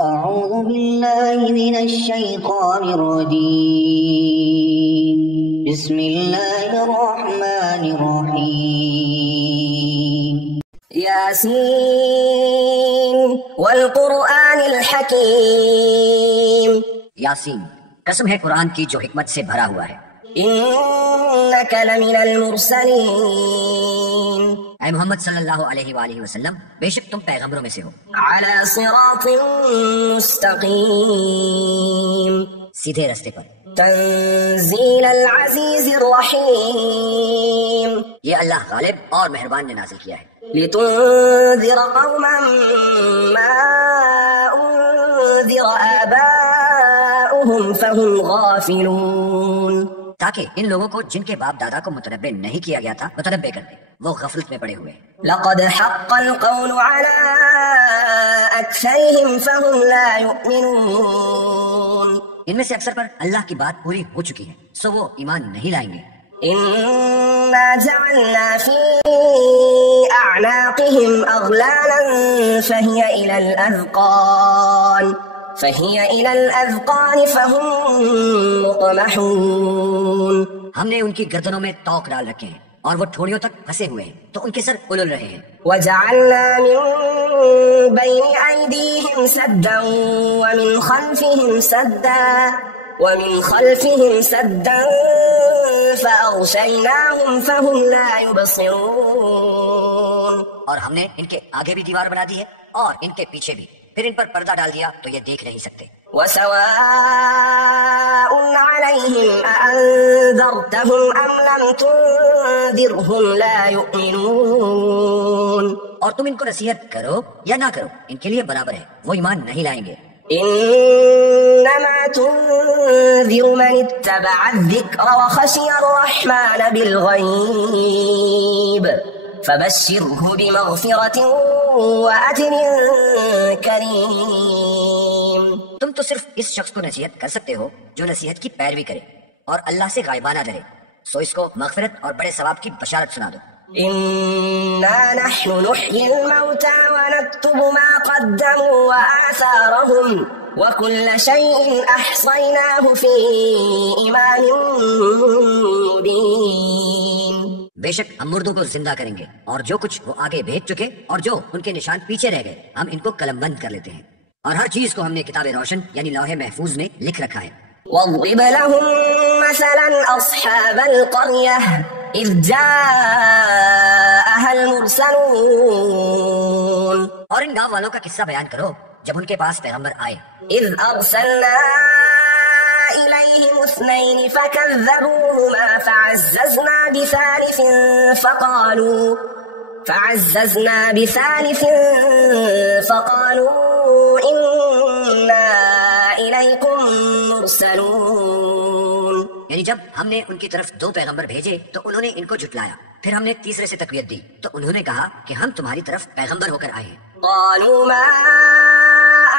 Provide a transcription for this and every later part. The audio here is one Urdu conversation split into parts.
أعوذ بالله من الشيطان الرجيم بسم الله الرحمن الرحيم ياسين والقرآن الحكيم یاسین، قسم ہے قرآن کی جو حکمت سے بھرا ہوا ہے۔ إنك لمن المرسلين اے محمد صلی اللہ علیہ وآلہ وسلم، بے شک تم پیغمبروں میں سے ہو، على صراط مستقيم سیدھے رستے پر۔ تنزيل العزيز الرحيم یہ اللہ غالب اور مہربان نے نازل کیا ہے، لتنذر قوما ما أنذر آباؤهم فهم غافلون، تاکہ ان لوگوں کو جن کے باپ دادا کو متنبع نہیں کیا گیا تھا متنبع کر دے، وہ غفلت میں پڑے ہوئے ہیں۔ لقد حق القول على أكثرهم فهم لا يؤمنون، ان میں سے اکثر پر اللہ کی بات پوری ہو چکی ہے، سو وہ ایمان نہیں لائیں گے۔ إنا جعلنا في أعناقهم أغلالا فهي إلى الأذقان فهم مقمحون، ہم نے ان کی گردنوں میں توق ڈال رکھے ہیں اور وہ ٹھوڑیوں تک پھنسے ہوئے ہیں تو ان کے سر اُلل رہے ہیں۔ وجعلنا من بين أيديهم سدا ومن خلفهم سدا فأغشيناهم فهم لا يبصرون، اور ہم نے ان کے آگے بھی دیوار بنا دی ہے اور ان کے پیچھے بھی، پھر ان پر پردہ ڈال دیا تو یہ دیکھ نہیں سکتے۔ وسواء عليهم أأنذرتهم أم لم تنذرهم لا يؤمنون، اور تم ان کو نصیحت کرو یا نہ کرو، ان کے لیے برابر ہے، وہ ایمان نہیں لائیں گے۔ إنما تنذر من اتبع الذكر وخشي الرحمن بالغيب فبشره بمغفرة وأجر كريم۔ تم تو صرف اس شخص کو نصیحت کر سکتے ہو جو نصیحت کی پیروی کرے اور اللہ سے غائبانہ ڈرے، سو اس کو مغفرت اور بڑے ثواب کی بشارت سنا دو۔ إنا نحن نحيي الموتى ونكتب ما قدموا وآثارهم وكل شيء أحصيناه في إمام مبين۔ بے شک ہم مردوں کو زندہ کریں گے اور جو کچھ وہ آگے بھیج چکے اور جو ان کے نشان پیچھے رہ گئے ہم ان کو قلم بند کر لیتے ہیں، اور ہر چیز کو ہم نے کتاب روشن یعنی لوح محفوظ میں لکھ رکھا ہے۔ واضرب لهم مثلا أصحاب القرية إذ جاءها المرسلون، اور ان گاؤں والوں کا قصہ بیان کرو جب ان کے پاس پیغمبر آئے۔ إذ أرسلنا إليهم 2 فكذبوهما فعززنا بثالث فقالوا إنا إليكم مرسلون، یعنی جب ہم نے ان کی طرف 2 پیغمبر بھیجے تو انہوں نے ان کو جھٹلایا، پھر ہم نے تیسرے سے تقویت دی تو انہوں نے کہا کہ ہم تمہاری طرف پیغمبر ہو کر آئے ہیں۔ قالوا ما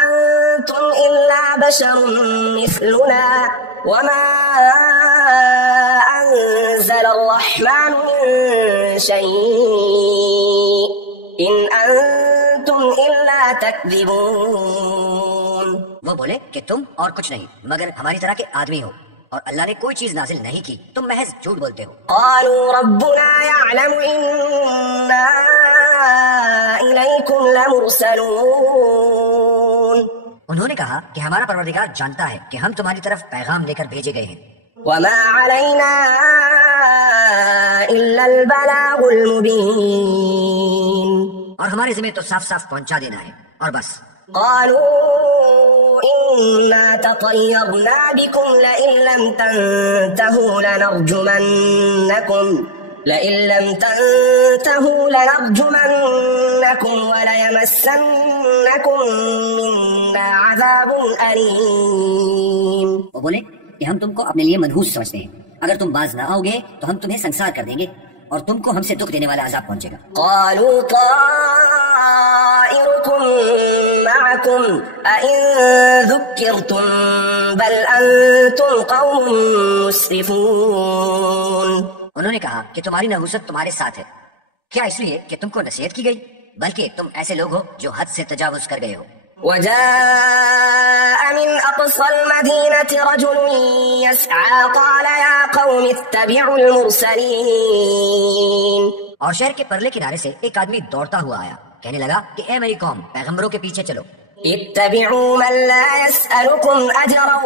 أنتم إلا بشر مثلنا وما أنزل الرحمن من شيء إن أنتم إلا تكذبون، وہ بولے کہ تم اور کچھ نہیں مگر ہماری طرح کے آدمی ہو اور اللہ نے کوئی چیز نازل نہیں کی، تم محض جھوٹ بولتے ہو۔ قالوا ربنا يعلم إنا إليكم لمرسلون، انہوں نے کہا کہ ہمارا پروردگار جانتا ہے کہ ہم تمہاری طرف پیغام لے کر بھیجے گئے ہیں، وما علينا إلا البلاغ المبين، اور ہمارے ذمہ تو صاف صاف پہنچا دینا ہے اور بس۔ قالوا إنا تطيرنا بكم لئن لم تنتهوا لنرجمنكم وليمسنكم منا عذاب أليم، وہ بولے کہ ہم تم کو اپنے لیے منحوس سمجھتے ہیں، اگر تم باز نہ آؤ گے تو ہم تمہیں سنسار کر دیں گے اور تم کو ہم سے دکھ دینے والا عذاب پہنچے گا۔ قالوا طائركم معكم أئن ذكرتم بل أنتم قوم مسرفون، انہوں نے کہا کہ تمہاری نحوست تمہارے ساتھ ہے، کیا اس لیے کہ تم کو نصیحت کی گئی؟ بلکہ تم ایسے لوگ ہو جو حد سے تجاوز کر گئے ہو۔ وجاء من أقصى المدينة رجل يسعى قال يا قوم اتبعوا المرسلين. اور شہر کے پرلے کنارے سے ایک آدمی دوڑتا ہوا آیا، کہنے لگا کہ اے میری قوم، پیغمبروں کے پیچھے چلو. اتبعوا من لا يسألكم أجرا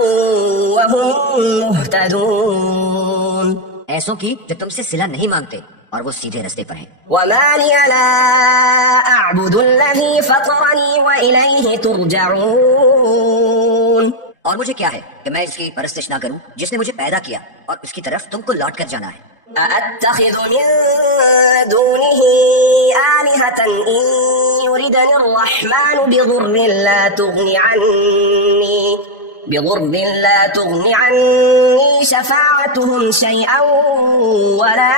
وهم مهتدون. ایسوں کی جو تم سے صلہ نہیں مانگتے اور وہ سیدھے رستے پر ہیں. وما لي لا أعبد الذي فطرني وإليه ترجعون. اور مجھے کیا ہے کہ میں اس کی پرستش نہ کروں جس نے مجھے پیدا کیا اور اس کی طرف تم کو لوٹ کر جانا ہے. أأتخذ من دونه آلهة إن يردني الرحمن بضر لا تغني عني شفاعتهم شيئا ولا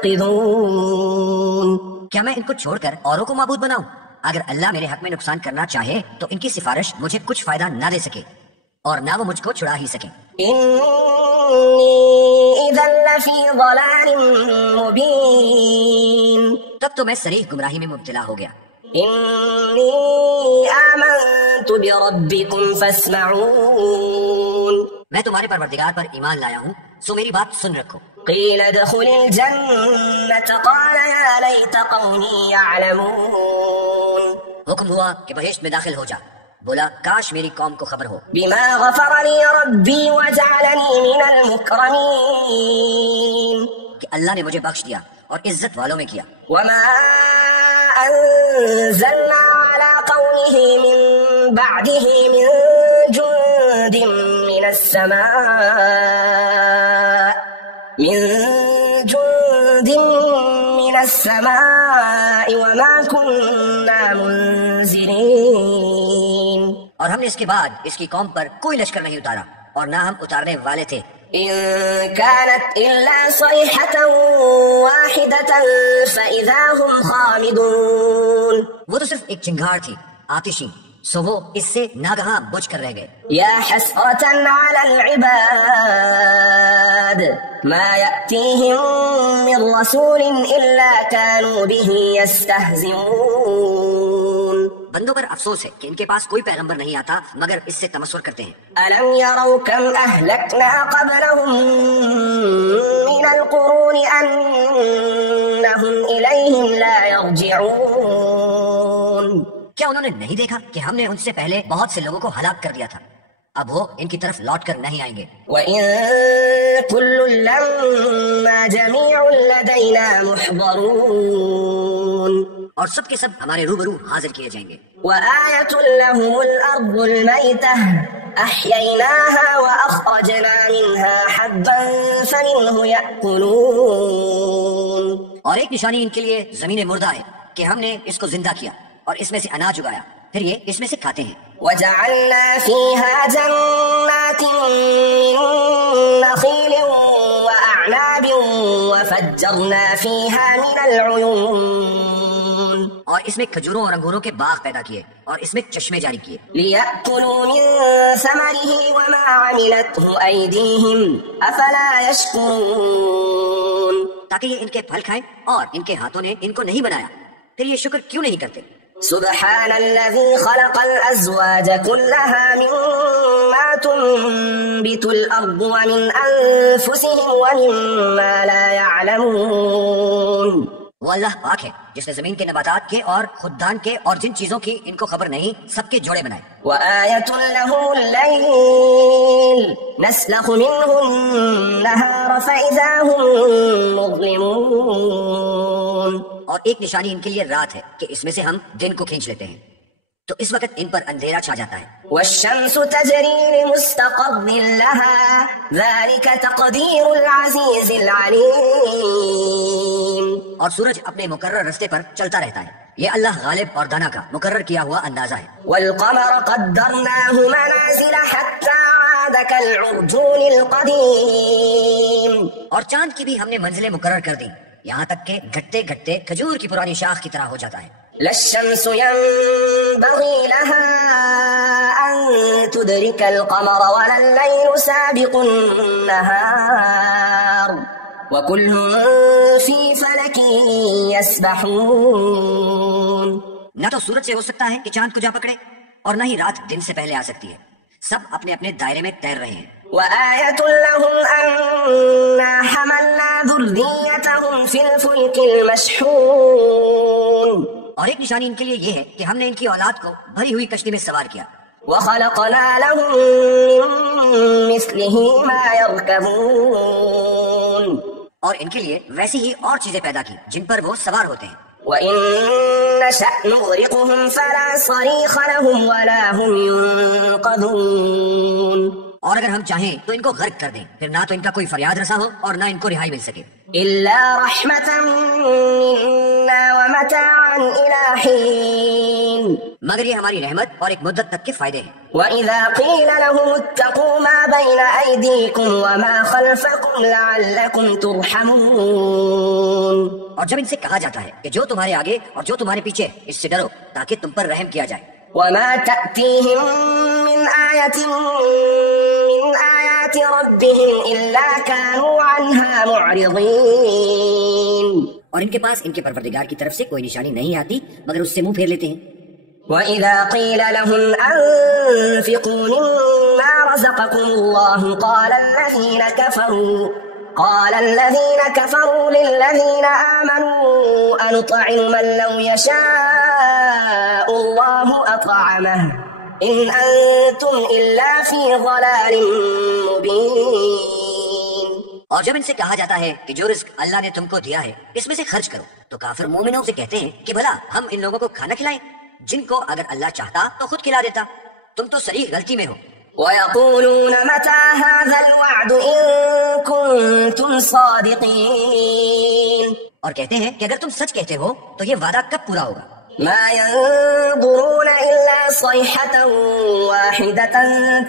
ينقذون. کیا میں ان کو چھوڑ کر اوروں کو معبود بناؤں؟ اگر اللہ میرے حق میں نقصان کرنا چاہے تو ان کی سفارش مجھے کچھ فائدہ نہ دے سکے اور نہ وہ مجھ کو چھڑا ہی سکیں. إذا لفي ضلال مبين. تب تو میں صریح گمراہی میں مبتلا ہو گیا. إني آمنت بربكم فاسمعون. میں تمہارے پروردگار پر ایمان لایا ہوں، سو میری بات سن رکھو. قيل ادخل الجنة قال يا ليت قومي يعلمون. حکم ہوا کہ بہشت میں داخل ہو جا، بولا کاش میری قوم کو خبر ہو. بما غفر لي ربي وجعلني من المكرمين. کہ اللہ نے مجھے بخش دیا اور عزت والوں میں کیا. وما أنزلنا على قومه من بعده من جند من السماء وما كنا منزلين. اور ہم نے اس کے بعد اس کی قوم پر کوئی لشکر نہیں اتارا اور نہ ہم اتارنے والے تھے. إن كانت إلا صيحة واحدة فإذا هم خامدون. وہ تو صرف ایک چنگھاڑ تھی آتشی، سو وہ اس سے ناگہاں بجھ کر رہ گئے. يا حسرة على العباد ما يأتيهم من رسول إلا كانوا به يستهزئون. بندوں پر افسوس ہے کہ ان کے پاس کوئی پیغمبر نہیں آتا مگر اس سے تمسخر کرتے ہیں. ألم يروا كم أهلكنا قبلهم من القرون أنهم إليهم لا يرجعون. کیا انہوں نے نہیں دیکھا کہ ہم نے ان سے پہلے بہت سے لوگوں کو ہلاک کر دیا تھا، اب وہ ان کی طرف لوٹ کر نہیں آئیں گے. وَإِن كُلٌّ لَّمَّا جَمِيعٌ لَّدَيْنَا مُحْضَرُونَ. اور سب کے سب ہمارے روبرو حاضر کیے جائیں گے. وَآيَةٌ لَّهُمُ الْأَرْضُ الْمَيْتَةُ أَحْيَيْنَاهَا وَأَخْرَجْنَا مِنْهَا حَبًّا فَمِنْهُ يَأْكُلُونَ. اور ایک نشانی ان کے لیے زمین مردہ ہے کہ ہم نے اس کو زندہ کیا اور اس میں سے اناج اگایا، پھر یہ اس میں سے کھاتے ہیں. وَجَعَلْنَا فِيهَا جَنَّاتٍ مِّن نَّخِيلٍ وَأَعْنَابٍ وَفَجَّرْنَا فِيهَا مِنَ الْعُيُونِ. اور اس میں کھجوروں اور انگوروں کے باغ پیدا کیے اور اس میں چشمے جاری کیے. لِيَأْكُلُوا مِن ثَمَرِهِ وَمَا عَمِلَتْهُ أَيْدِيهِمْ أَفَلَا يَشْكُرُونَ. تاکہ یہ ان کے پھل کھائیں اور ان کے ہاتھوں نے ان کو نہیں بنایا، پھر یہ شکر کیوں نہیں کرتے. سبحان الذي خلق الأزواج كلها مما تنبت الأرض ومن أنفسهم ومما لا يعلمون. وہ اللہ پاک ہے جس نے زمین کے نباتات کے اور خوددان کے اور جن چیزوں کی ان کو خبر نہیں سب کے جوڑے بنائے. وآية لهم الليل نسلخ منه النهار فإذا هم مظلمون. اور ایک نشانی ان کے لیے رات ہے کہ اس میں سے ہم دن کو کھینچ لیتے ہیں تو اس وقت ان پر اندھیرا چھا جاتا ہے. والشمس تجري لمستقر لها ذلك تقدير العزيز العليم. اور سورج اپنے مقرر رستے پر چلتا رہتا ہے، یہ اللہ غالب اور دانا کا مقرر کیا ہوا اندازہ ہے. والقمر قدرناه منازل حتى عاد كالعرجون القديم. اور چاند کی بھی ہم نے منزلیں مقرر کر دی یہاں تک کہ گھٹتے گھٹتے کھجور کی پرانی شاخ کی طرح ہو جاتا ہے. لا الشمس ينبغي لها أن تدرك القمر ولا الليل سابق النهار وكل في فلك يسبحون. نہ تو سورج سے ہو سکتا ہے کہ چاند کو جا پکڑے اور نہ ہی رات دن سے پہلے آ سکتی ہے. سب اپنے اپنے دائرے میں تیر رہے ہیں. وآية لهم أنا حملنا ذريتهم في الفلك المشحون. اور ایک نشانی ان کے لیے یہ ہے کہ ہم نے ان کی اولاد کو بھری ہوئی کشتی میں سوار کیا. وخلقنا لهم من مثله ما يركبون. اور ان کے لیے ویسی ہی اور چیزیں پیدا کی جن پر وہ سوار ہوتے ہیں. وإن نشأ نغرقهم فلا صريخ لهم ولا هم ينقذون. اور اگر ہم چاہیں تو ان کو غرق کر دیں، پھر نہ تو ان کا کوئی فریاد رسا ہو اور نہ ان کو رہائی مل سکے. إلا رحمة منا ومتاعا إلى حين. مگر یہ ہماری رحمت اور ایک مدت تک کے فائدے ہیں. وإذا قيل لهم اتقوا ما بين أيديكم وما خلفكم لعلكم ترحمون. اور جب ان سے کہا جاتا ہے کہ جو تمہارے آگے اور جو تمہارے پیچھے اس سے ڈرو تاکہ تم پر رحم کیا جائے. وما تأتيهم من آية من آيات ربهم إلا كانوا عنها معرضين. اور ان کے پاس ان کے پروردگار کی طرف سے کوئی نشانی نہیں آتی مگر اس سے منہ پھیر لیتے ہیں. وإذا قيل لهم أنفقوا مما رزقكم الله قال الذين كفروا للذين آمنوا أنطعم من لو يشاء الله أطعمه إن أنتم إلا في ضلال مبين. اور جب ان سے کہا جاتا ہے کہ جو رزق اللہ نے تم کو دیا ہے اس میں سے خرچ کرو تو کافر مومنوں سے کہتے ہیں کہ بھلا ہم ان لوگوں کو کھانا کھلائیں جن کو اگر اللہ چاہتا تو خود کھلا دیتا. تم تو صریح غلطی میں ہو. ويقولون متى هذا الوعد إن كنتم صادقين. اور کہتے ہیں کہ اگر تم سچ کہتے ہو تو یہ وعدہ کب پورا ہوگا. ما ينظرون إلا صيحة واحدة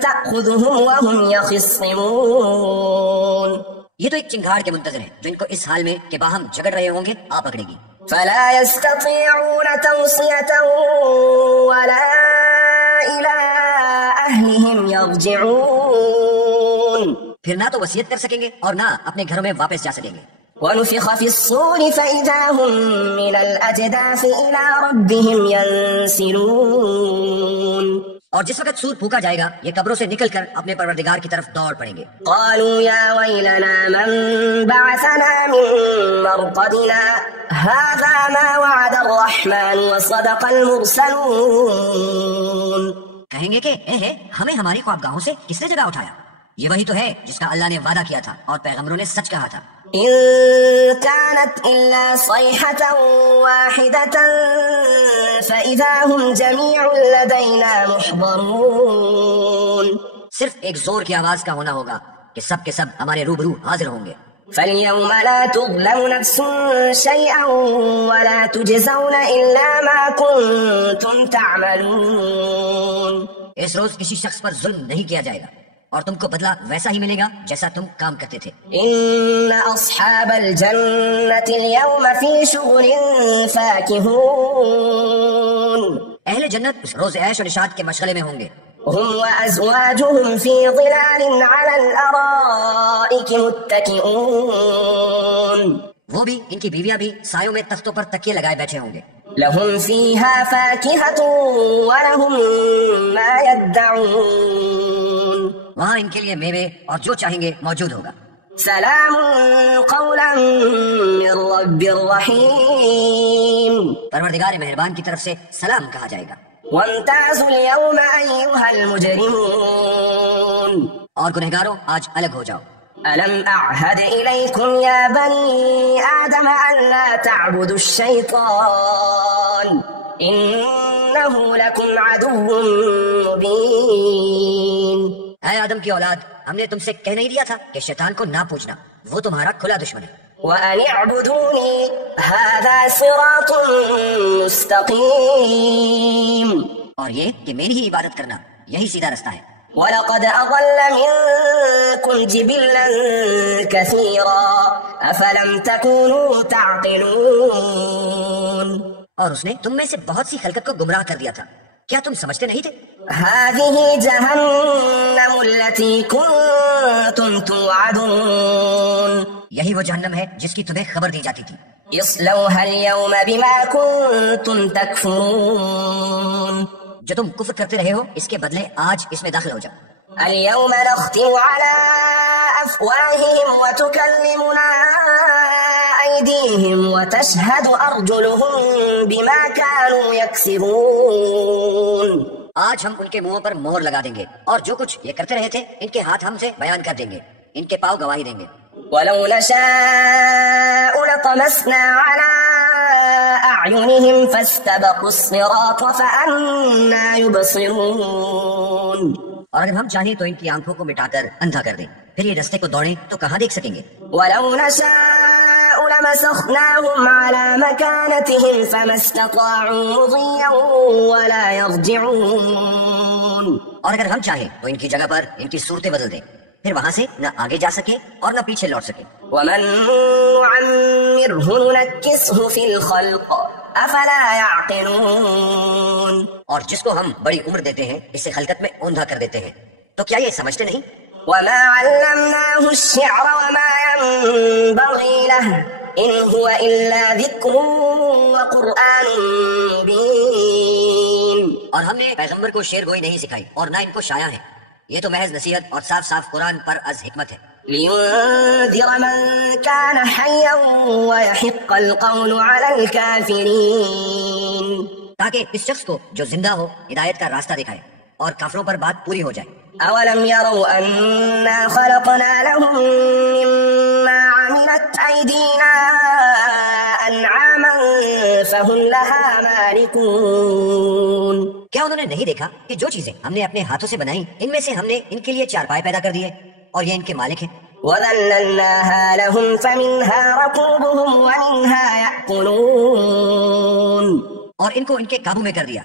تأخذهم وهم يخصمون. یہ تو ایک چنگاڑ کے منتظر ہیں جو ان کو اس حال میں کہ باہم جھگڑ رہے ہوں گے آ پکڑے گی. فلا يستطيعون توصية ولا إلى أهلهم يرجعون. پھر نہ تو وصیت کر سکیں گے اور نہ اپنے گھروں میں واپس جا سکیں گے. ونفخ في الصور فإذا هم من الأجداث إلى ربهم ينسلون. اور جس وقت سور پھونکا جائے گا یہ قبروں سے نکل کر اپنے پروردگار کی طرف دوڑ پڑیں گے. قالوا يا ويلنا من بعثنا من مرقدنا هذا ما وعد الرحمن وصدق المرسلون. کہیں گے کہ اے ہمیں ہماری خوابگاہوں سے کس نے جگہ اٹھایا؟ یہ وہی تو ہے جس کا اللہ نے وعدہ کیا تھا اور پیغمبروں نے سچ کہا تھا. إن كانت إلا صيحة واحدة فإذا هم جميع لدينا محضرون. صرف ایک زور کی آواز کا ہونا ہوگا کہ سب کے سب ہمارے روبرو حاضر ہوں گے. فاليوم لا تظلم نفس شيئا ولا تجزون إلا ما كنتم تعملون. اس روز کسی شخص پر ظلم نہیں کیا جائے گا اور تم کو بدلہ ویسا ہی ملے گا جیسا تم کام کرتے تھے. إن أصحاب الجنة اليوم في شغل فاكهون. اہل جنت اس روز عیش و نشاط کے مشغلے میں ہوں گے. هم وأزواجهم في ظلال على الأرائك متكئون. وہ بھی ان کی بیویاں بھی سایوں میں تختوں پر تکیے لگائے بیٹھے ہوں گے. لهم فيها فاكهة ولهم ما يدعون. وہاں ان کے لیے میوے اور جو چاہیں گے موجود ہوگا. سلام قولا من رب رحیم. پروردگار مہربان کی طرف سے سلام کہا جائے گا. وامتازوا اليوم أيها المجرمون. اور گنہگاروں آج الگ ہو جاؤ. ألم أعهد إليكم يا بني آدم أن لا تعبدوا الشيطان إنه لكم عدو مبين. اے آدم کی اولاد ہم نے تم سے کہہ نہیں دیا تھا کہ شیطان کو نہ پوجنا، وہ تمہارا کھلا دشمن ہے. وأن اعبدوني هذا صراط مستقيم. اور یہ کہ میری ہی عبادت کرنا یہی سیدھا رستہ ہے. وَلَقَدْ أَضَلَّ مِنكُمْ جِبِلًّا كَثِيرًا أَفَلَمْ تَكُونُوا تَعْقِلُونَ. اور اس نے تم میں سے بہت سی خلقت کو گمراہ کر دیا تھا، کیا تم سمجھتے نہیں تھے؟ هَذِهِ جَهَنَّمُ الَّتِي كُنتُمْ تُوعَدُونَ. یہی وہ جہنم ہے جس کی تمہیں خبر دی جاتی تھی. اصْلَوْهَا الْيَوْمَ بِمَا كُنتُمْ تَكْفُرُونَ. جو تم کفر کرتے رہے ہو اس کے بدلے آج اس میں داخل ہو جاؤ. اليوم نختم على أفواههم وتكلمنا أيديهم وتشهد أرجلهم بما كانوا يكسبون. آج ہم ان کے منہوں پر مہر لگا دیں گے اور جو کچھ یہ کرتے رہے تھے ان کے ہاتھ ہم سے بیان کر دیں گے، ان کے پاؤں گواہی دیں گے. ولو نشاء لطمسنا على أعينهم فاستبقوا الصراط فأنى يبصرون. اور اگر ہم چاہیں تو ان کی آنکھوں کو مٹا کر اندھا کر دیں، پھر یہ رستے کو دوڑیں تو کہاں دیکھ سکیں گے. ولو نشاء لمسخناهم على مكانتهم فما استطاعوا مضيا ولا يرجعون. اور اگر ہم چاہیں تو ان کی جگہ پر ان کی صورتیں بدل دیں، پھر وہاں سے نہ آگے جا سکے اور نہ پیچھے لوٹ سکے. ومن نعمره ننكسه في الخلق افلا يعقلون. اور جس کو ہم بڑی عمر دیتے ہیں اسے خلقت میں اوندھا کر دیتے ہیں، تو کیا یہ سمجھتے نہیں؟ وما علمناه الشعر وما ينبغي له ان هو الا ذكر وقرآن مبين. اور ہم نے پیغمبر کو شعر گوئی نہیں سکھائی اور نہ ان کو شایا ہے، یہ تو محض نصیحت اور صاف صاف قرآن پر از حکمت ہے. لينذر من كان حيا ويحق القول على الكافرين. تاکہ اس شخص کو جو زندہ ہو ہدایت کا راستہ دکھائے اور کافروں پر بات پوری ہو جائے. اولم يروا انا خلقنا لهم مما عملت ايدينا انعاما فهم لها مالكون. کیا انہوں نے نہیں دیکھا کہ جو چیزیں ہم نے اپنے ہاتھوں سے بنائی ان میں سے ہم نے ان کے لیے چارپائے پیدا کر دیے اور یہ ان کے مالک ہیں. وَذَلَّلْنَاهَا لَهُمْ فَمِنْهَا رَكُوبُهُمْ وَمِنْهَا يَأْكُلُونَ. اور ان کو ان کے قابو میں کر دیا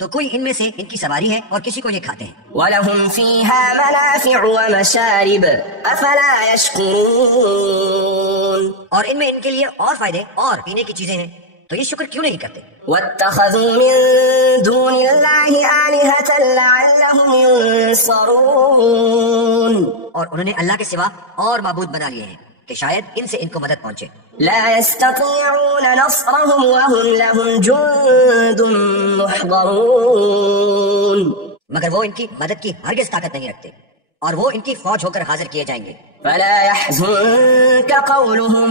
تو کوئی ان میں سے ان کی سواری ہے اور کسی کو یہ کھاتے ہیں. وَلَهُمْ فِيهَا مَنَافِعُ وَمَشَارِبُ أَفَلَا يَشْكُرُونَ. اور ان میں ان کے لیے اور فائدے اور پینے کی چیزیں ہیں، تو یہ شکر کیوں نہیں کرتے؟ وَاتَّخَذُوا مِن دُونِ اللَّهِ آلِهَةً لَعَلَّهُمْ يُنصَرُونَ. اور انہوں نے اللہ کے سوا اور معبود بنا لیے ہیں کہ شاید ان سے ان کو مدد پہنچے. لا يستطيعون نصرهم وهم لهم جند محضرون. مگر وہ ان کی مدد کی ہرگز طاقت نہیں رکھتے اور وہ ان کی فوج ہو کر حاضر کیے جائیں گے. فلا يحزنك قولهم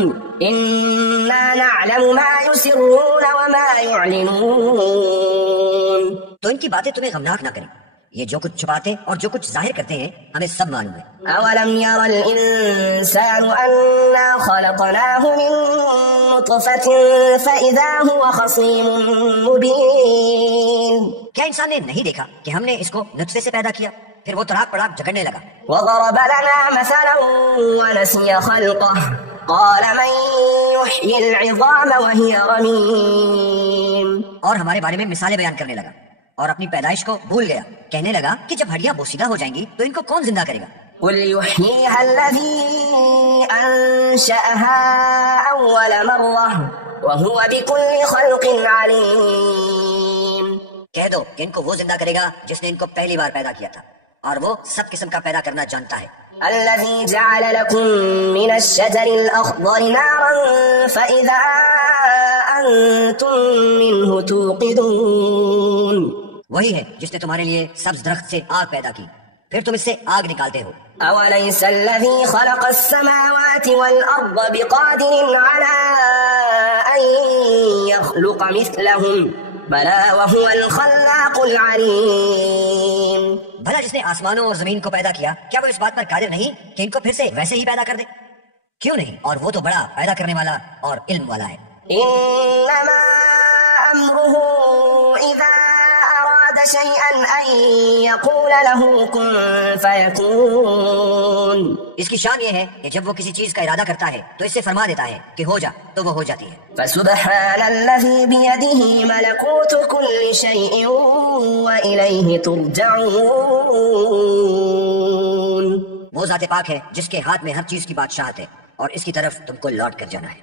إنا نعلم ما يسرون وما يعلنون. تو ان کی باتیں تمہیں غمناک نہ کریں، یہ جو کچھ چھپاتے اور جو کچھ ظاہر کرتے ہیں ہمیں سب معلوم ہے. اولم ير الانسان انا خلقناه من نطفة فاذا هو خصيم مبين. کیا انسان نے نہیں دیکھا کہ ہم نے اس کو نطفے سے پیدا کیا پھر وہ تڑاک پڑاک جھگڑنے لگا. وضرب لنا مثلا ونسي خلقه قال من يحيي العظام وهي رميم. اور ہمارے بارے میں مثالیں بیان کرنے لگا اور اپنی پیدائش کو بھول گیا، کہنے لگا کہ جب ہڈیاں بوسیدہ ہو جائیں گی تو ان کو کون زندہ کرے گا؟ قل يحييها الذي أنشأها أول مرة وهو بكل خلق عليم. کہہ دو کہ ان کو وہ زندہ کرے گا جس نے ان کو پہلی بار پیدا کیا تھا اور وہ سب قسم کا پیدا کرنا جانتا ہے. الذي جعل لكم من الشجر الأخضر نارا فإذا أنتم منه توقدون. وہی ہے جس نے تمہارے لیے سبز درخت سے آگ پیدا کی پھر تم اس سے آگ نکالتے ہو. أوليس الذي خلق السماوات والأرض بقادر على أن يخلق مثلهم بلى وهو الخلاق العليم. بھلا جس نے آسمانوں اور زمین کو پیدا کیا کیا وہ اس بات پر قادر نہیں کہ ان کو پھر سے ویسے ہی پیدا کر دے؟ کیوں نہیں، اور وہ تو بڑا پیدا کرنے والا اور علم والا ہے. إنما أمره إذا أراد شيئا أن يقول له كن فيكون. اس کی شان یہ ہے کہ جب وہ کسی چیز کا ارادہ کرتا ہے تو اس سے فرما دیتا ہے کہ ہو جا تو وہ ہو جاتی ہے. فسبحان الذي بيده ملكوت كل شيء وإليه ترجعون. وہ ذات پاک ہے جس کے ہاتھ میں ہر چیز کی بادشاہت ہے اور اس کی طرف تم کو لوٹ کر جانا ہے.